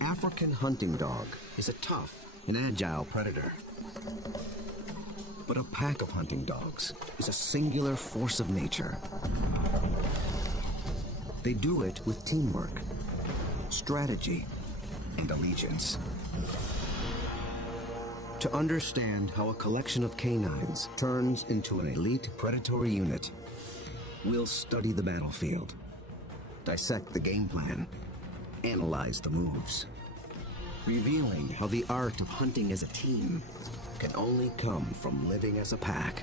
African hunting dog is a tough and agile predator. But a pack of hunting dogs is a singular force of nature. They do it with teamwork, strategy, and allegiance. To understand how a collection of canines turns into an elite predatory unit, we'll study the battlefield, dissect the game plan, analyze the moves, revealing how the art of hunting as a team can only come from living as a pack.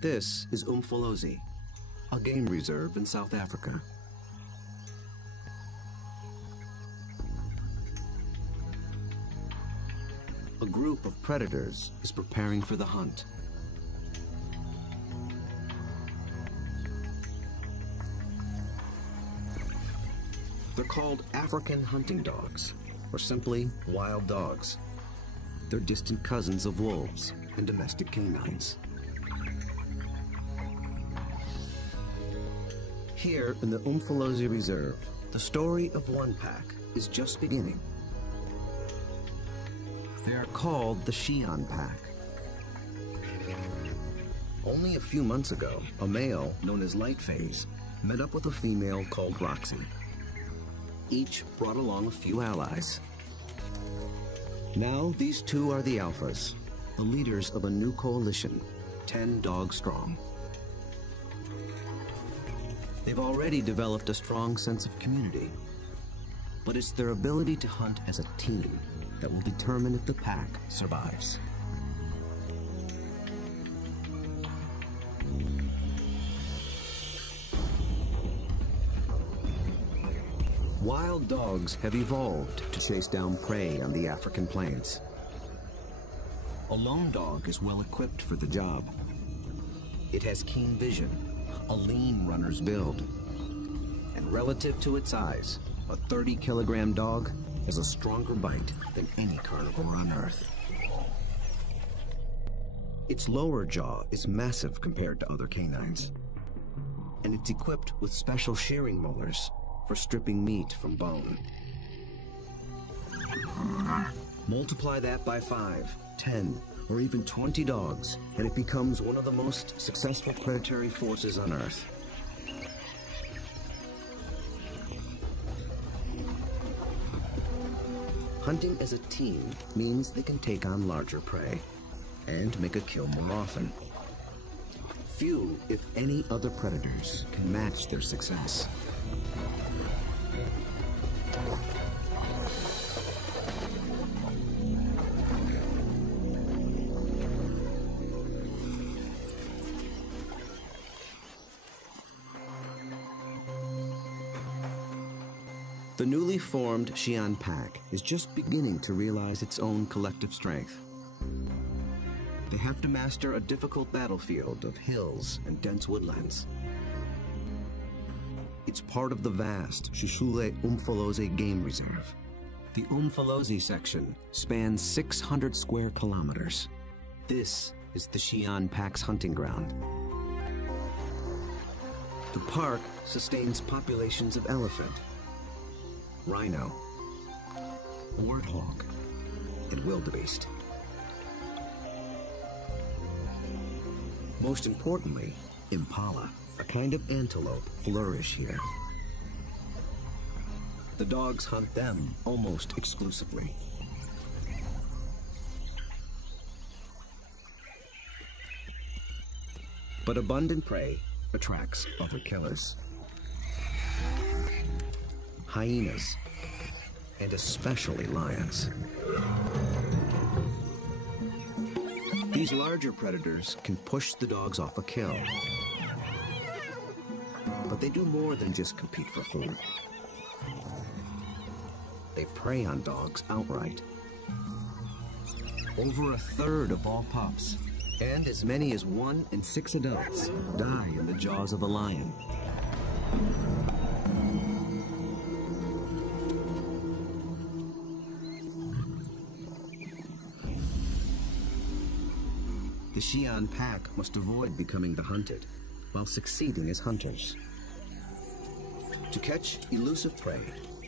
This is Umfolozi, a game reserve in South Africa. A group of predators is preparing for the hunt. They're called African hunting dogs, or simply wild dogs. They're distant cousins of wolves and domestic canines. Here in the Umfolozi Reserve, the story of one pack is just beginning. They are called the Xi'an pack. Only a few months ago, a male known as Lightphase met up with a female called Roxy. Each brought along a few allies. Now these two are the alphas, the leaders of a new coalition, 10 dogs strong. They've already developed a strong sense of community, but it's their ability to hunt as a team that will determine if the pack survives. Wild dogs have evolved to chase down prey on the African plains. A lone dog is well equipped for the job. It has keen vision, a lean runner's build, and relative to its size, a 30-kilogram dog has a stronger bite than any carnivore on Earth. Its lower jaw is massive compared to other canines, and it's equipped with special shearing molars for stripping meat from bone. Multiply that by 5, 10, or even 20 dogs, and it becomes one of the most successful predatory forces on Earth. Hunting as a team means they can take on larger prey and make a kill more often. Few, if any, other predators can match their success. The newly formed Xi'an pack is just beginning to realize its own collective strength. They have to master a difficult battlefield of hills and dense woodlands. It's part of the vast Shushule Umfolozi Game Reserve. The Umfolozi section spans 600 square kilometers. This is the Xi'an pack's hunting ground. The park sustains populations of elephant, rhino, warthog, and wildebeest. Most importantly, impala, a kind of antelope, flourish here. The dogs hunt them almost exclusively. But abundant prey attracts other killers. Hyenas, and especially lions. These larger predators can push the dogs off a kill. But they do more than just compete for food. They prey on dogs outright. Over a third of all pups, and as many as 1 in 6 adults, die in the jaws of a lion. The Xi'an pack must avoid becoming the hunted while succeeding as hunters. To catch elusive prey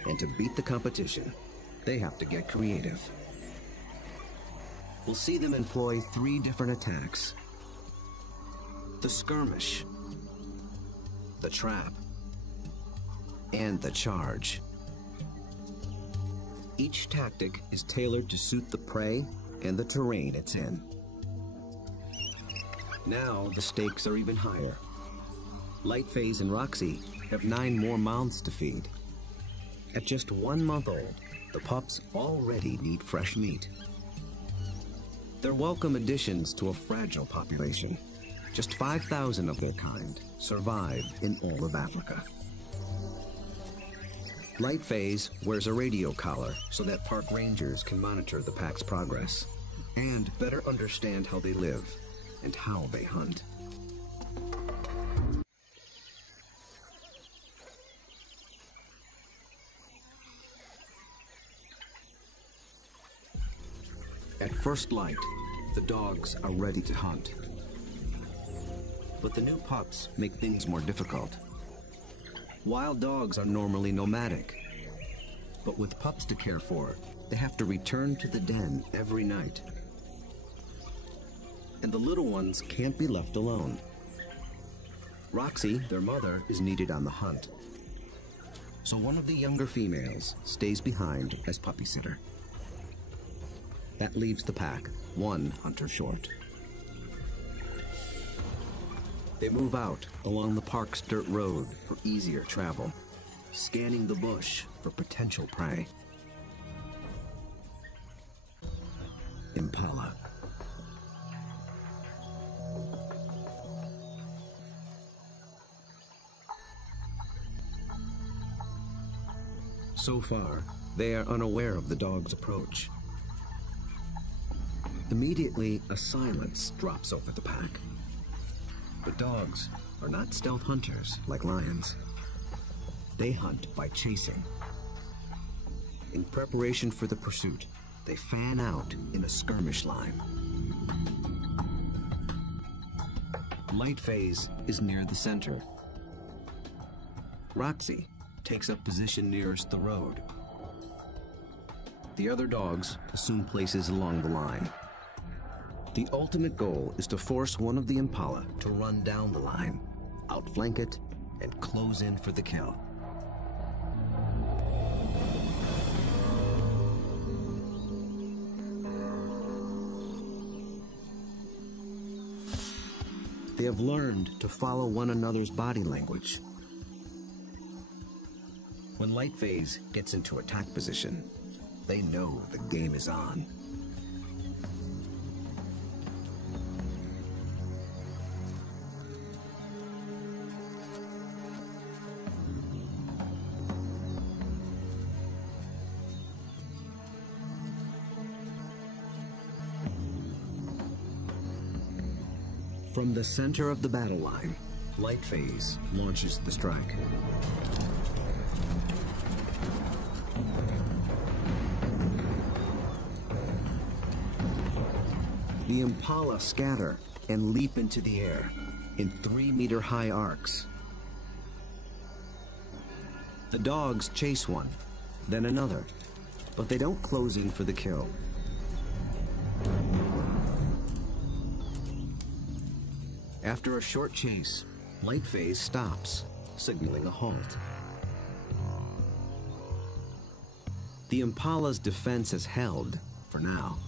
and to beat the competition, they have to get creative. We'll see them employ 3 different attacks: the skirmish, the trap, and the charge. Each tactic is tailored to suit the prey and the terrain it's in. Now the stakes are even higher. Lightphase and Roxy have 9 more mouths to feed. At just 1 month old, the pups already need fresh meat. They're welcome additions to a fragile population. Just 5,000 of their kind survive in all of Africa. Lightphase wears a radio collar so that park rangers can monitor the pack's progress and better understand how they live and how they hunt. At first light, the dogs are ready to hunt. But the new pups make things more difficult. Wild dogs are normally nomadic, but with pups to care for, they have to return to the den every night. And the little ones can't be left alone. Roxy, their mother, is needed on the hunt. So one of the younger females stays behind as puppy sitter. That leaves the pack 1 hunter short. They move out along the park's dirt road for easier travel, scanning the bush for potential prey. Impala. So far, they are unaware of the dog's approach. Immediately, a silence drops over the pack. But dogs are not stealth hunters like lions. They hunt by chasing. In preparation for the pursuit, they fan out in a skirmish line. Lightphase is near the center. Roxy takes up position nearest the road. The other dogs assume places along the line. The ultimate goal is to force one of the impala to run down the line, outflank it, and close in for the kill. They have learned to follow one another's body language. When Lightphase gets into attack position, they know the game is on. From the center of the battle line, Lightphase launches the strike. The impala scatter and leap into the air in 3-meter-high arcs. The dogs chase one, then another, but they don't close in for the kill. After a short chase, Lightphase stops, signaling a halt. The impala's defense is held, for now.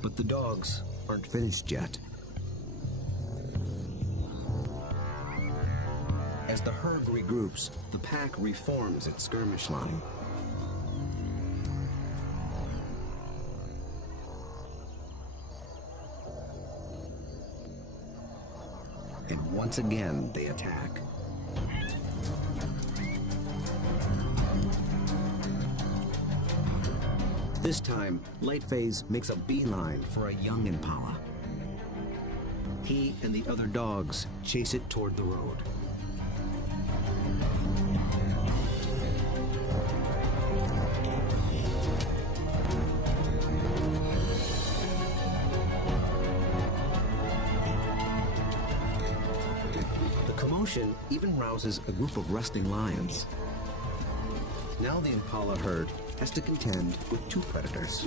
But the dogs aren't finished yet. As the herd regroups, the pack reforms its skirmish line. And once again, they attack. This time, Lightphase makes a beeline for a young impala. He and the other dogs chase it toward the road. commotion even rouses a group of resting lions. Now the impala herd has to contend with two predators.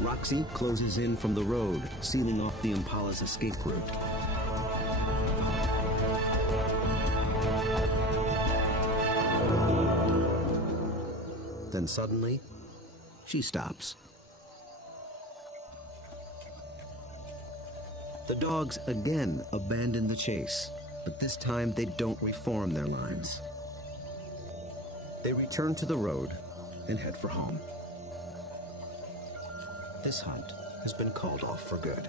Roxy closes in from the road, sealing off the impala's escape route. Then suddenly, she stops. The dogs again abandon the chase, but this time they don't reform their lines. They return to the road and head for home. This hunt has been called off for good.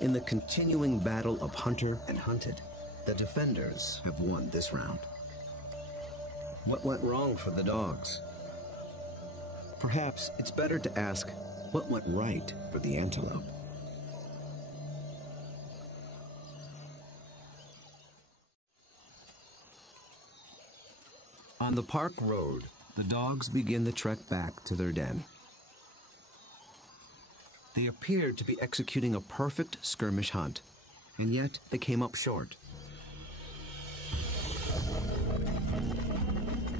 In the continuing battle of hunter and hunted, the defenders have won this round. What went wrong for the dogs? Perhaps it's better to ask what went right for the antelope. On the park road, the dogs begin the trek back to their den. They appeared to be executing a perfect skirmish hunt, and yet they came up short.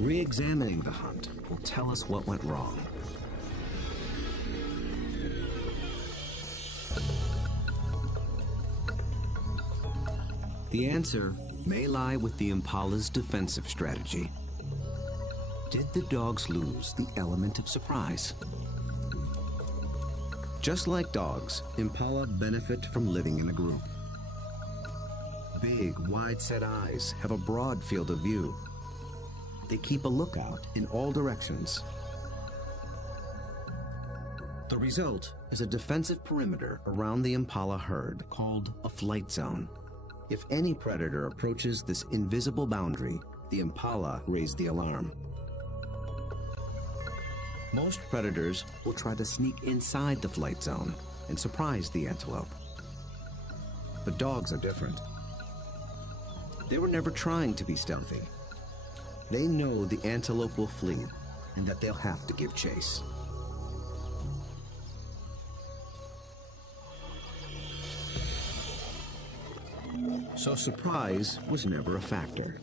Re-examining the hunt will tell us what went wrong. The answer may lie with the impala's defensive strategy. Did the dogs lose the element of surprise? Just like dogs, impala benefit from living in a group. Big, wide-set eyes have a broad field of view. They keep a lookout in all directions. The result is a defensive perimeter around the impala herd called a flight zone. If any predator approaches this invisible boundary, the impala raise the alarm. Most predators will try to sneak inside the flight zone and surprise the antelope. But dogs are different. They were never trying to be stealthy. They know the antelope will flee and that they'll have to give chase. So surprise was never a factor.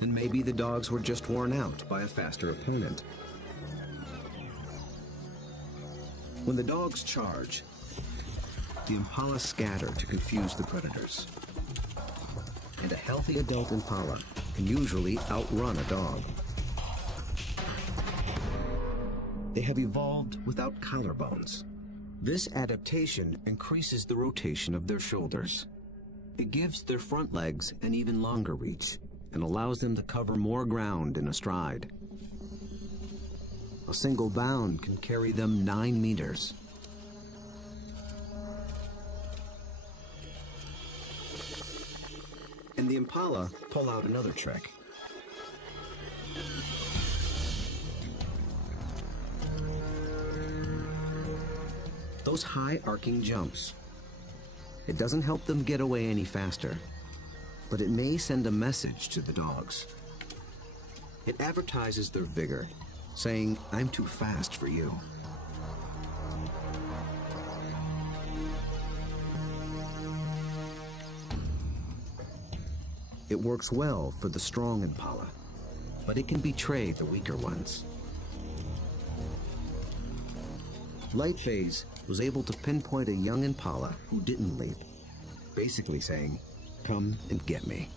And maybe the dogs were just worn out by a faster opponent. When the dogs charge, the impala scatter to confuse the predators. And a healthy adult impala can usually outrun a dog. They have evolved without collarbones. This adaptation increases the rotation of their shoulders. It gives their front legs an even longer reach and allows them to cover more ground in a stride. A single bound can carry them 9 meters. And the impala pull out another trick. Those high arcing jumps. It doesn't help them get away any faster, but it may send a message to the dogs. It advertises their vigor, saying, "I'm too fast for you." It works well for the strong impala, but it can betray the weaker ones. Lightphase was able to pinpoint a young impala who didn't leap, basically saying, "Come and get me."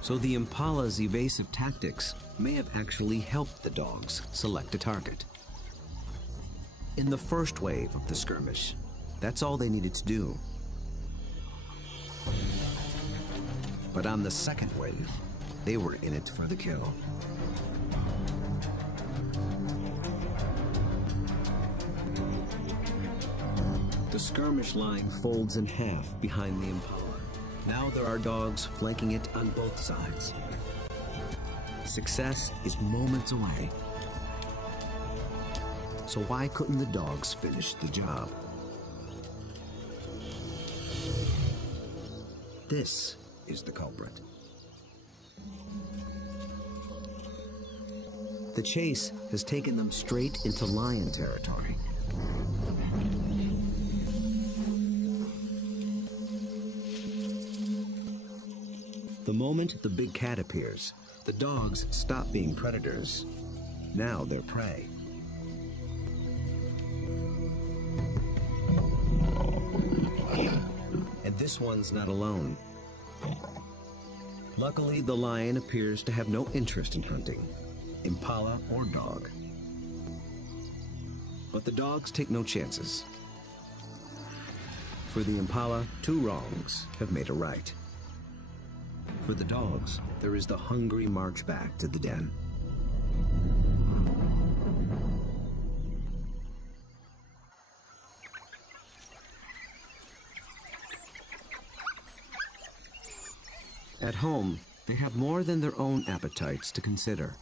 So the impala's evasive tactics may have actually helped the dogs select a target. In the first wave of the skirmish, that's all they needed to do. But on the second wave, they were in it for the kill. The skirmish line folds in half behind the impala. Now there are dogs flanking it on both sides. Success is moments away. So why couldn't the dogs finish the job? This is the culprit. The chase has taken them straight into lion territory, The moment the big cat appears, the dogs stop being predators. Now they're prey. And this one's not alone. Luckily, the lion appears to have no interest in hunting, impala or dog. But the dogs take no chances. For the impala, 2 wrongs have made a right. For the dogs, there is the hungry march back to the den. At home, they have more than their own appetites to consider.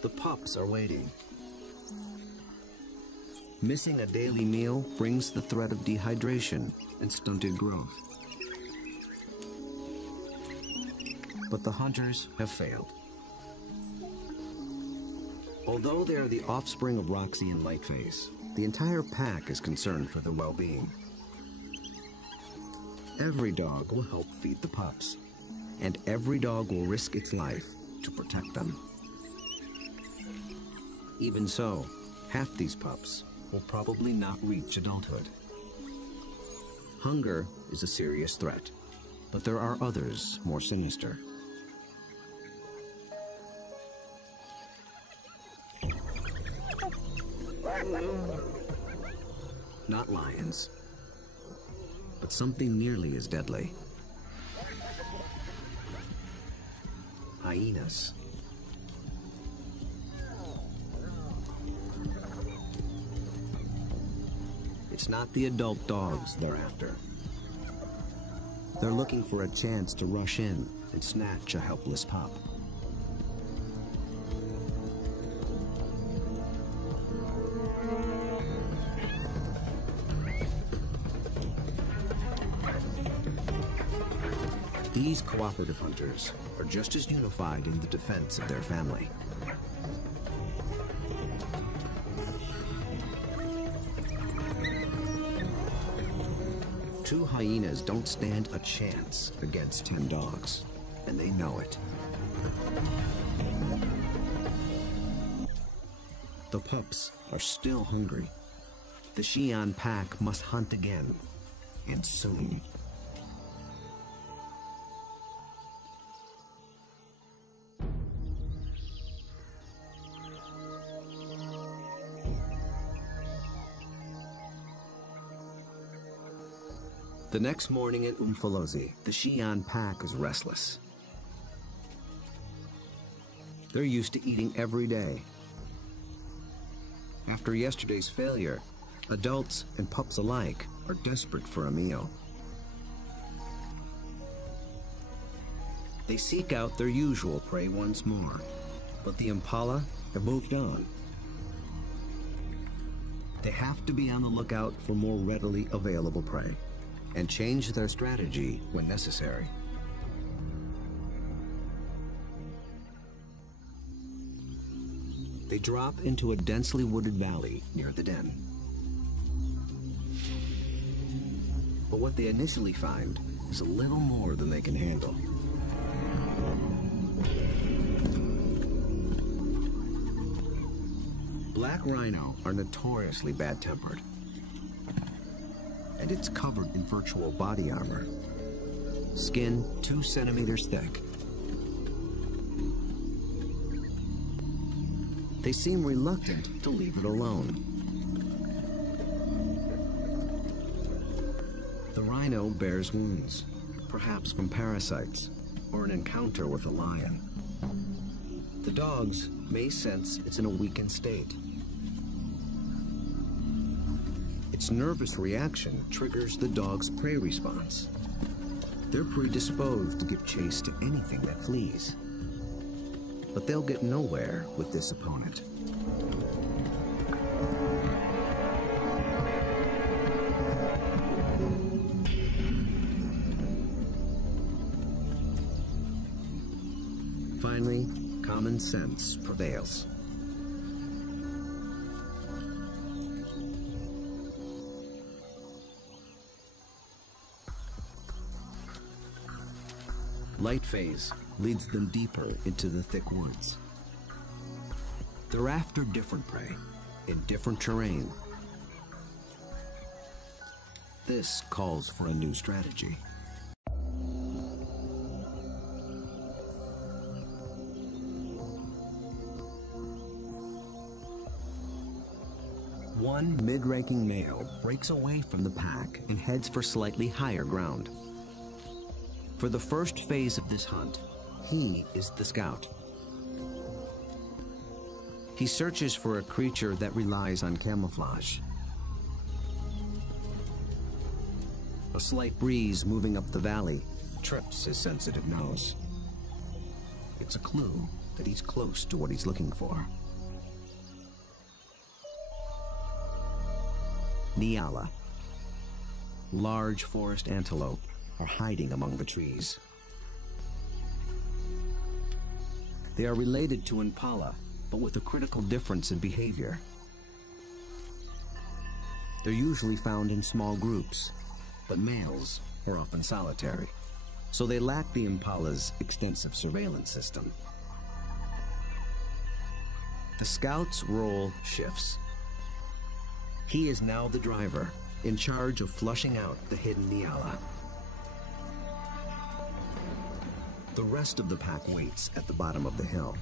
The pups are waiting. Missing a daily meal brings the threat of dehydration and stunted growth. But the hunters have failed. Although they are the offspring of Roxy and Lightface, the entire pack is concerned for their well-being. Every dog will help feed the pups, and every dog will risk its life to protect them. Even so, half these pups will probably not reach adulthood. Hunger is a serious threat, but there are others more sinister. Not lions, but something nearly as deadly. Hyenas. It's not the adult dogs they're after. They're looking for a chance to rush in and snatch a helpless pup. These cooperative hunters are just as unified in the defense of their family. Two hyenas don't stand a chance against 10 dogs, and they know it. The pups are still hungry. The Xi'an pack must hunt again, and soon. The next morning in Umfolozi, the Xi'an pack is restless. They're used to eating every day. After yesterday's failure, adults and pups alike are desperate for a meal. They seek out their usual prey once more, but the impala have moved on. They have to be on the lookout for more readily available prey, and change their strategy when necessary. They drop into a densely wooded valley near the den. But what they initially find is a little more than they can handle. Black rhino are notoriously bad-tempered, and it's covered in virtual body armor, skin 2 centimeters thick. They seem reluctant to leave it alone. The rhino bears wounds, perhaps from parasites or an encounter with a lion. The dogs may sense it's in a weakened state. Its nervous reaction triggers the dog's prey response. They're predisposed to give chase to anything that flees. But they'll get nowhere with this opponent. Finally, common sense prevails. light phase leads them deeper into the thick woods. They're after different prey in different terrain. This calls for a new strategy. One mid-ranking male breaks away from the pack and heads for slightly higher ground. For the first phase of this hunt, he is the scout. He searches for a creature that relies on camouflage. A slight breeze moving up the valley trips his sensitive nose. It's a clue that he's close to what he's looking for. Nyala. Large forest antelope are hiding among the trees. They are related to impala, but with a critical difference in behavior. They're usually found in small groups, but males are often solitary, so they lack the impala's extensive surveillance system. The scout's role shifts. He is now the driver, in charge of flushing out the hidden Nyala. The rest of the pack waits at the bottom of the hill.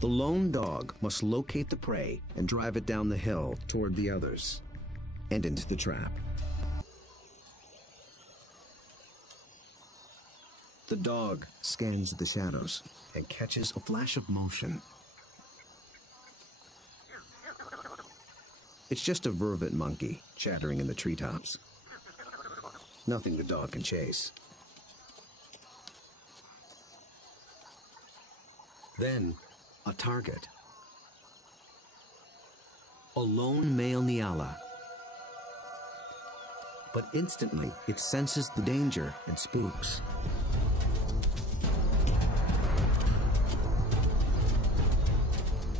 The lone dog must locate the prey and drive it down the hill toward the others and into the trap. The dog scans the shadows and catches a flash of motion. It's just a vervet monkey chattering in the treetops. Nothing the dog can chase. Then, a target. A lone male Nyala. But instantly, it senses the danger and spooks.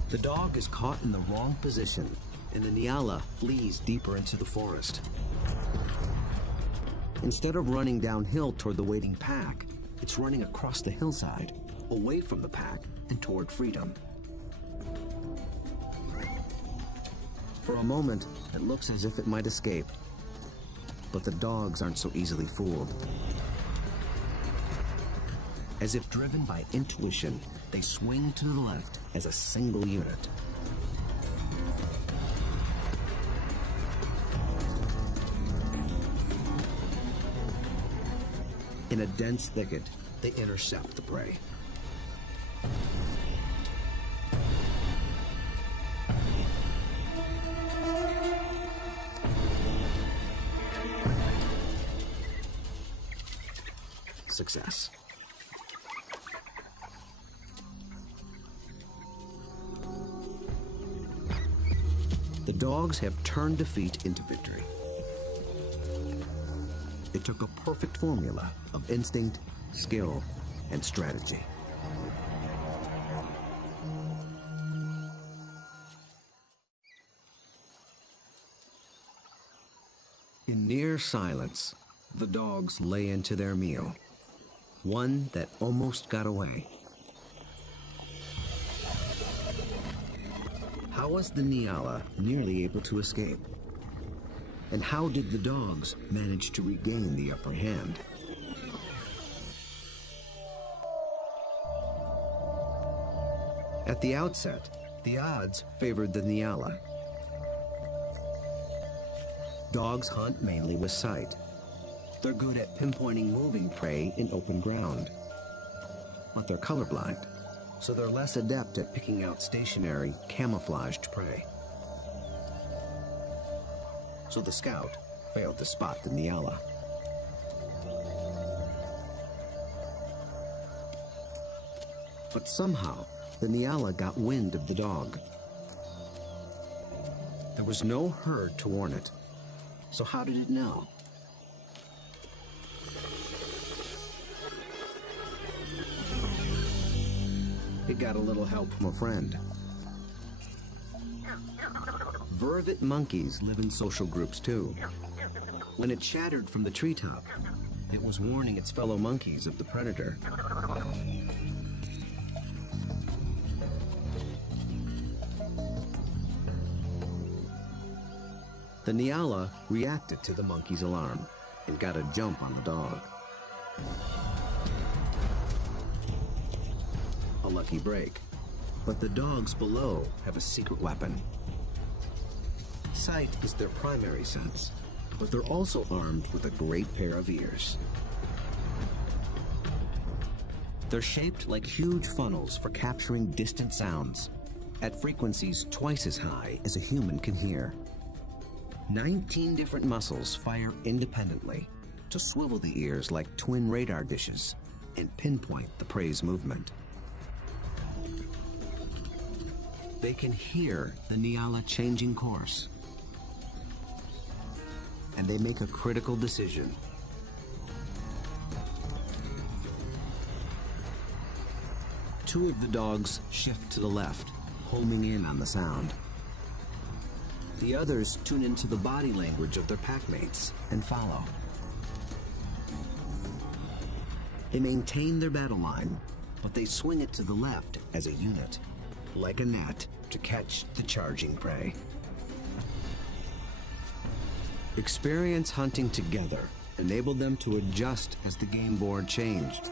The dog is caught in the wrong position, and the Nyala flees deeper into the forest. Instead of running downhill toward the waiting pack, it's running across the hillside, away from the pack and toward freedom. For a moment, it looks as if it might escape, but the dogs aren't so easily fooled. As if driven by intuition, they swing to the left as a single unit. In a dense thicket, they intercept the prey. Success. The dogs have turned defeat into victory. It took a perfect formula of instinct, skill, and strategy. In near silence, the dogs lay into their meal, one that almost got away. How was the Nyala nearly able to escape? And how did the dogs manage to regain the upper hand? At the outset, the odds favored the Nyala. Dogs hunt mainly with sight. They're good at pinpointing moving prey in open ground. But they're colorblind, so they're less adept at picking out stationary, camouflaged prey. So the scout failed to spot the Nyala. But somehow, the Nyala got wind of the dog. There was no herd to warn it, so how did it know? It got a little help from a friend. Vervet monkeys live in social groups too. When it chattered from the treetop, It was warning its fellow monkeys of the predator. The Nyala reacted to the monkey's alarm and got a jump on the dog. A lucky break, but the dogs below have a secret weapon. Sight is their primary sense, but they're also armed with a great pair of ears. They're shaped like huge funnels for capturing distant sounds at frequencies twice as high as a human can hear. 19 different muscles fire independently to swivel the ears like twin radar dishes and pinpoint the prey's movement. They can hear the Nyala changing course, and they make a critical decision. Two of the dogs shift to the left, homing in on the sound. The others tune into the body language of their packmates and follow. They maintain their battle line, but they swing it to the left as a unit, like a net, to catch the charging prey. Experience hunting together enabled them to adjust as the game board changed.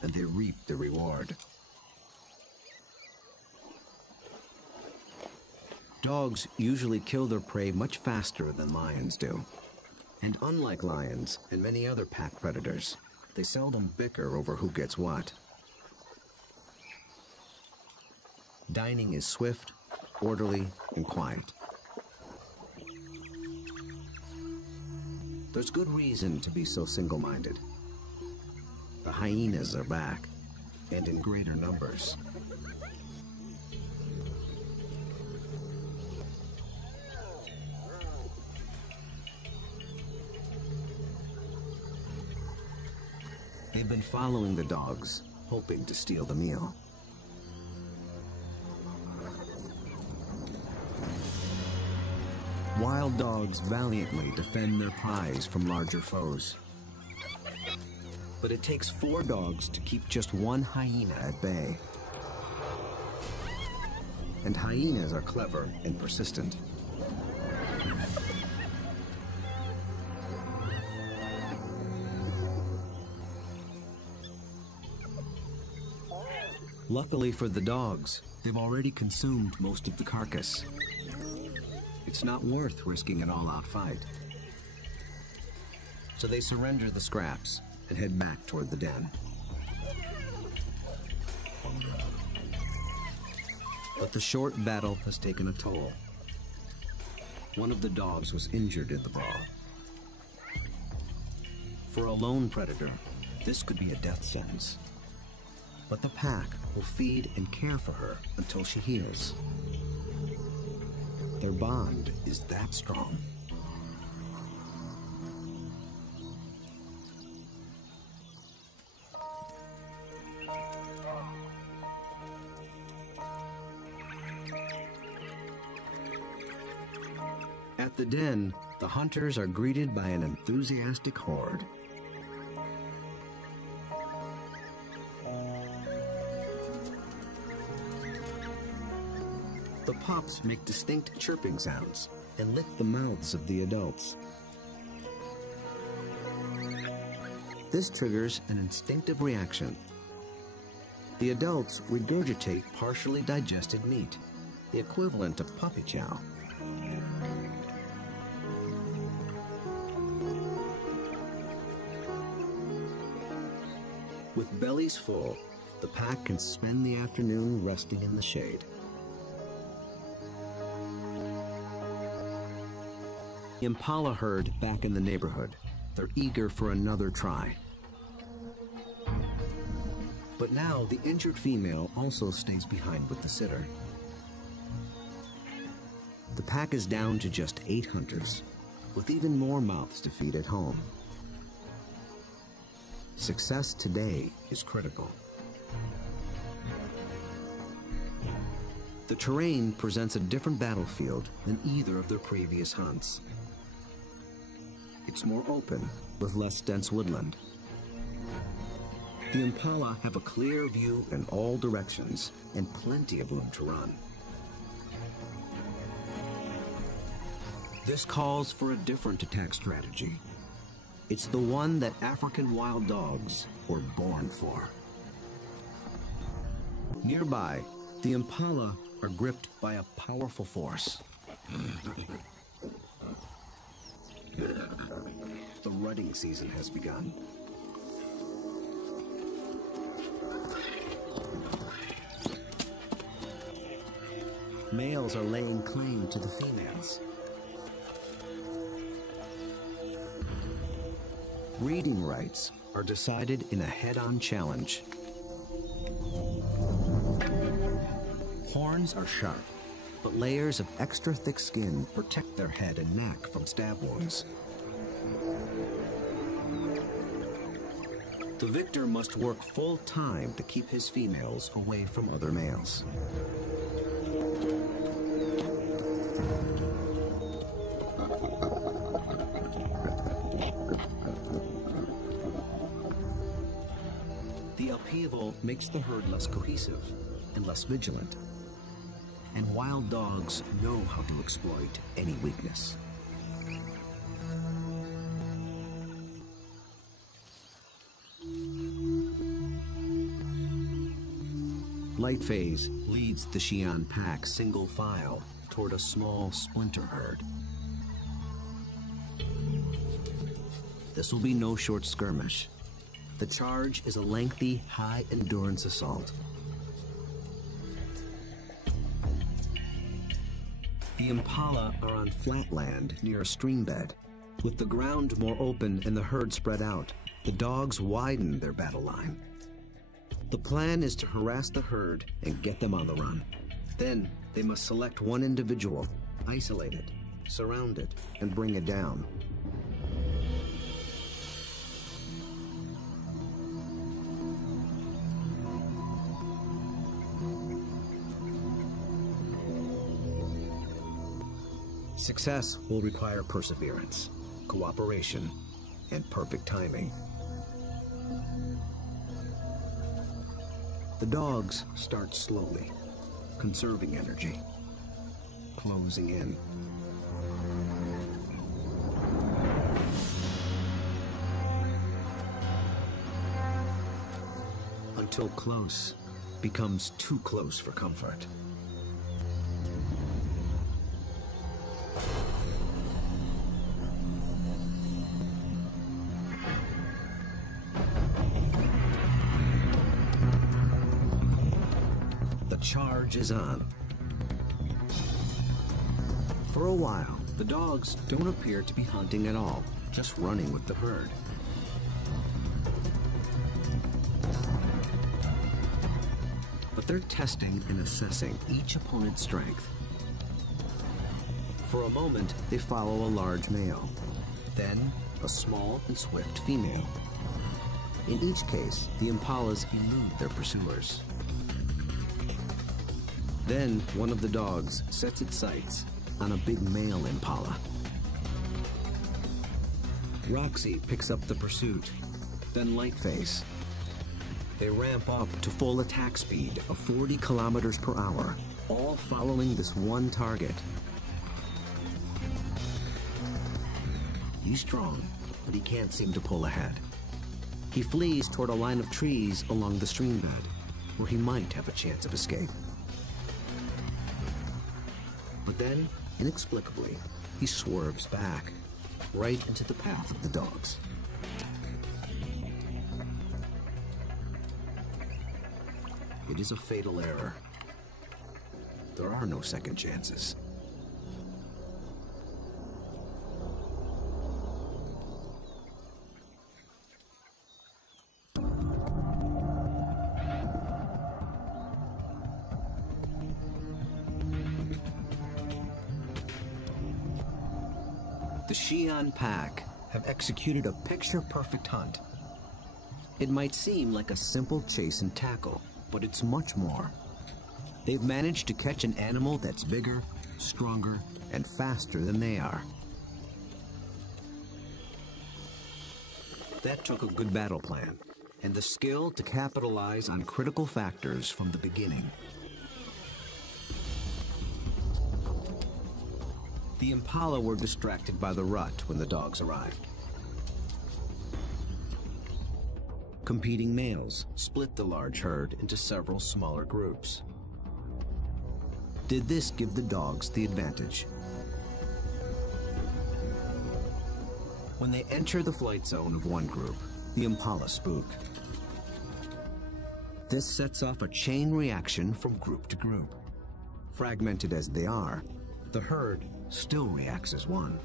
And they reaped the reward. Dogs usually kill their prey much faster than lions do. And unlike lions and many other pack predators, they seldom bicker over who gets what. Dining is swift, orderly, and quiet. There's good reason to be so single-minded. The hyenas are back, and in greater numbers. They've been following the dogs, hoping to steal the meal. Wild dogs valiantly defend their prize from larger foes. But it takes 4 dogs to keep just one hyena at bay. And hyenas are clever and persistent. Luckily for the dogs, they've already consumed most of the carcass. It's not worth risking an all-out fight. So they surrender the scraps and head back toward the den. But the short battle has taken a toll. One of the dogs was injured in the brawl. For a lone predator, this could be a death sentence. But the pack will feed and care for her until she heals. Their bond is that strong. At the den, the hunters are greeted by an enthusiastic horde. The pups make distinct chirping sounds and lick the mouths of the adults. This triggers an instinctive reaction. The adults regurgitate partially digested meat, the equivalent of puppy chow. With bellies full, the pack can spend the afternoon resting in the shade. The impala herd back in the neighborhood. They're eager for another try. But now the injured female also stays behind with the sitter. The pack is down to just 8 hunters, with even more mouths to feed at home. Success today is critical. The terrain presents a different battlefield than either of their previous hunts. It's more open, with less dense woodland. The impala have a clear view in all directions and plenty of room to run. This calls for a different attack strategy. It's the one that African wild dogs were born for. Nearby, the impala are gripped by a powerful force. The rutting season has begun. Males are laying claim to the females. Breeding rights are decided in a head-on challenge. Horns are sharp, but layers of extra thick skin protect their head and neck from stab wounds. The victor must work full time to keep his females away from other males. The upheaval makes the herd less cohesive and less vigilant. And wild dogs know how to exploit any weakness. Lightphase leads the Xi'an pack single file toward a small splinter herd. This will be no short skirmish. The charge is a lengthy, high-endurance assault. The impala are on flat land near a stream bed. With the ground more open and the herd spread out, the dogs widen their battle line. The plan is to harass the herd and get them on the run. Then they must select one individual, isolate it, surround it, and bring it down. Success will require perseverance, cooperation, and perfect timing. The dogs start slowly, conserving energy, closing in. Until close becomes too close for comfort. Charge is on. For a while, the dogs don't appear to be hunting at all, just running with the herd. But they're testing and assessing each opponent's strength. For a moment, they follow a large male, then a small and swift female. In each case, the impalas elude their pursuers. Then one of the dogs sets its sights on a big male impala. Roxy picks up the pursuit, then Lightface. They ramp up to full attack speed of 40 kilometers per hour, all following this one target. He's strong, but he can't seem to pull ahead. He flees toward a line of trees along the stream bed, where he might have a chance of escape. But then, inexplicably, he swerves back, right into the path of the dogs. It is a fatal error. There are no second chances. The Xi'an pack have executed a picture-perfect hunt. It might seem like a simple chase and tackle, but it's much more. They've managed to catch an animal that's bigger, stronger, and faster than they are. That took a good battle plan, and the skill to capitalize on critical factors from the beginning. The impala were distracted by the rut when the dogs arrived. Competing males split the large herd into several smaller groups. Did this give the dogs the advantage? When they enter the flight zone of one group, the impala spook. This sets off a chain reaction from group to group. Fragmented as they are, the herd still reacts as one.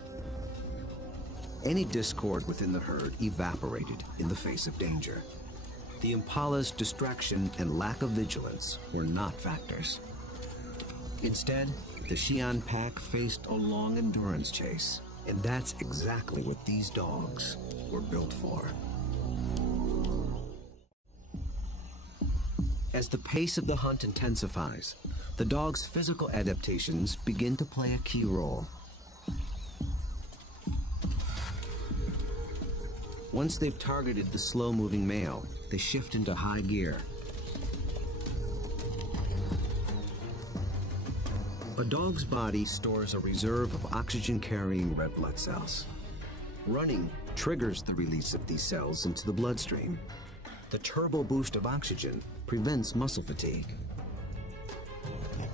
Any discord within the herd evaporated in the face of danger. The impala's distraction and lack of vigilance were not factors. Instead, the Xi'an pack faced a long endurance chase, and that's exactly what these dogs were built for. As the pace of the hunt intensifies, the dog's physical adaptations begin to play a key role. Once they've targeted the slow-moving male, they shift into high gear. A dog's body stores a reserve of oxygen-carrying red blood cells. Running triggers the release of these cells into the bloodstream. The turbo boost of oxygen prevents muscle fatigue.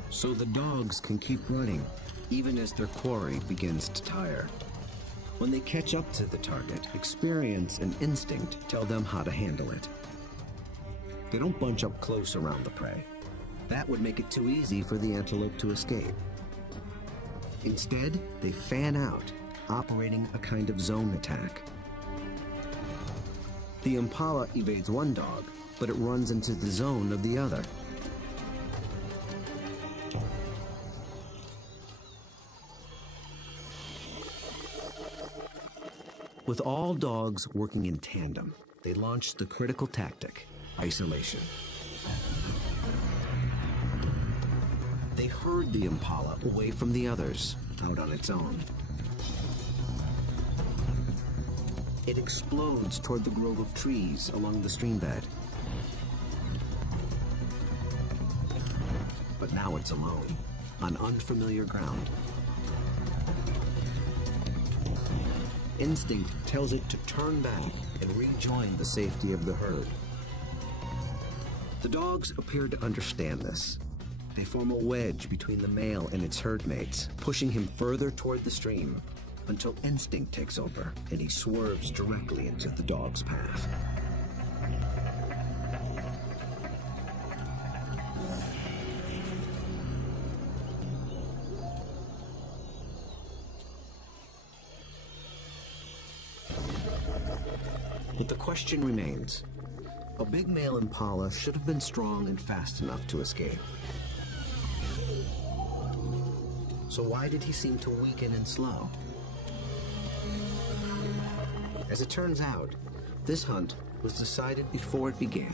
So the dogs can keep running, even as their quarry begins to tire. When they catch up to the target, experience and instinct tell them how to handle it. They don't bunch up close around the prey. That would make it too easy for the antelope to escape. Instead, they fan out, operating a kind of zone attack. The impala evades one dog, but it runs into the zone of the other. With all dogs working in tandem, they launched the critical tactic, isolation. They herd the impala away from the others, out on its own. It explodes toward the grove of trees along the stream bed. But now it's alone, on unfamiliar ground. Instinct tells it to turn back and rejoin the safety of the herd. The dogs appear to understand this. They form a wedge between the male and its herd mates, pushing him further toward the stream until instinct takes over and he swerves directly into the dog's path. But the question remains. A big male impala should have been strong and fast enough to escape. So why did he seem to weaken and slow? As it turns out, this hunt was decided before it began.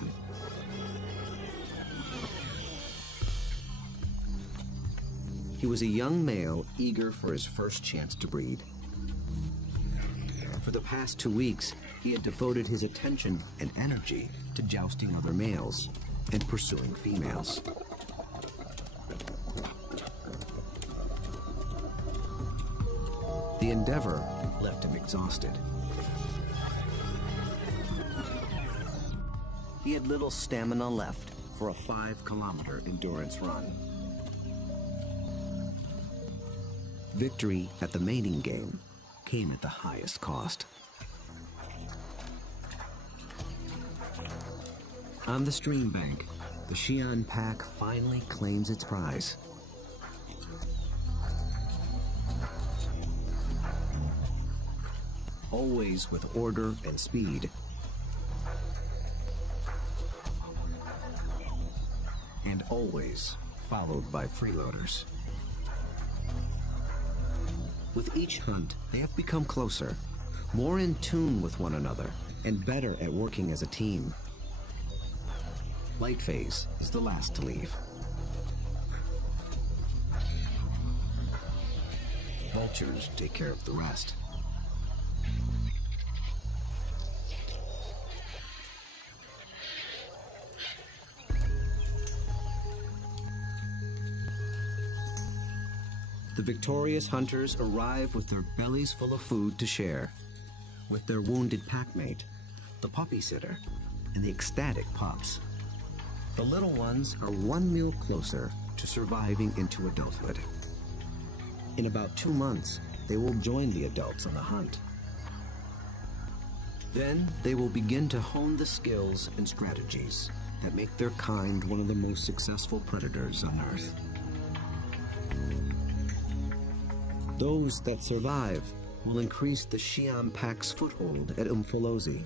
He was a young male eager for his first chance to breed. For the past 2 weeks, he had devoted his attention and energy to jousting other males and pursuing females. The endeavor left him exhausted. He had little stamina left for a 5-kilometer endurance run. Victory at the mating game came at the highest cost. On the stream bank, the Xi'an pack finally claims its prize. Always with order and speed. And always followed by freeloaders. With each hunt, they have become closer, more in tune with one another, and better at working as a team. Light Phase is the last to leave. Vultures take care of the rest. The victorious hunters arrive with their bellies full of food to share, with their wounded packmate, the puppy sitter, and the ecstatic pups. The little ones are one meal closer to surviving into adulthood. In about 2 months, they will join the adults on the hunt. Then they will begin to hone the skills and strategies that make their kind one of the most successful predators on Earth. Those that survive will increase the Xi'an pack's foothold at Umfolozi.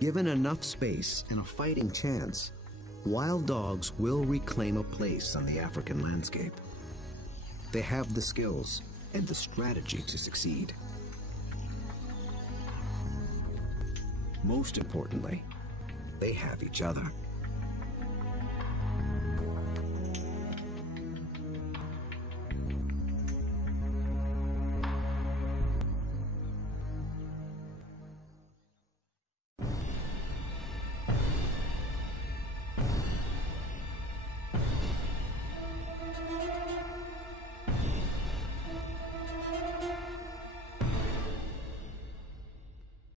Given enough space and a fighting chance, wild dogs will reclaim a place on the African landscape. They have the skills and the strategy to succeed. Most importantly, they have each other.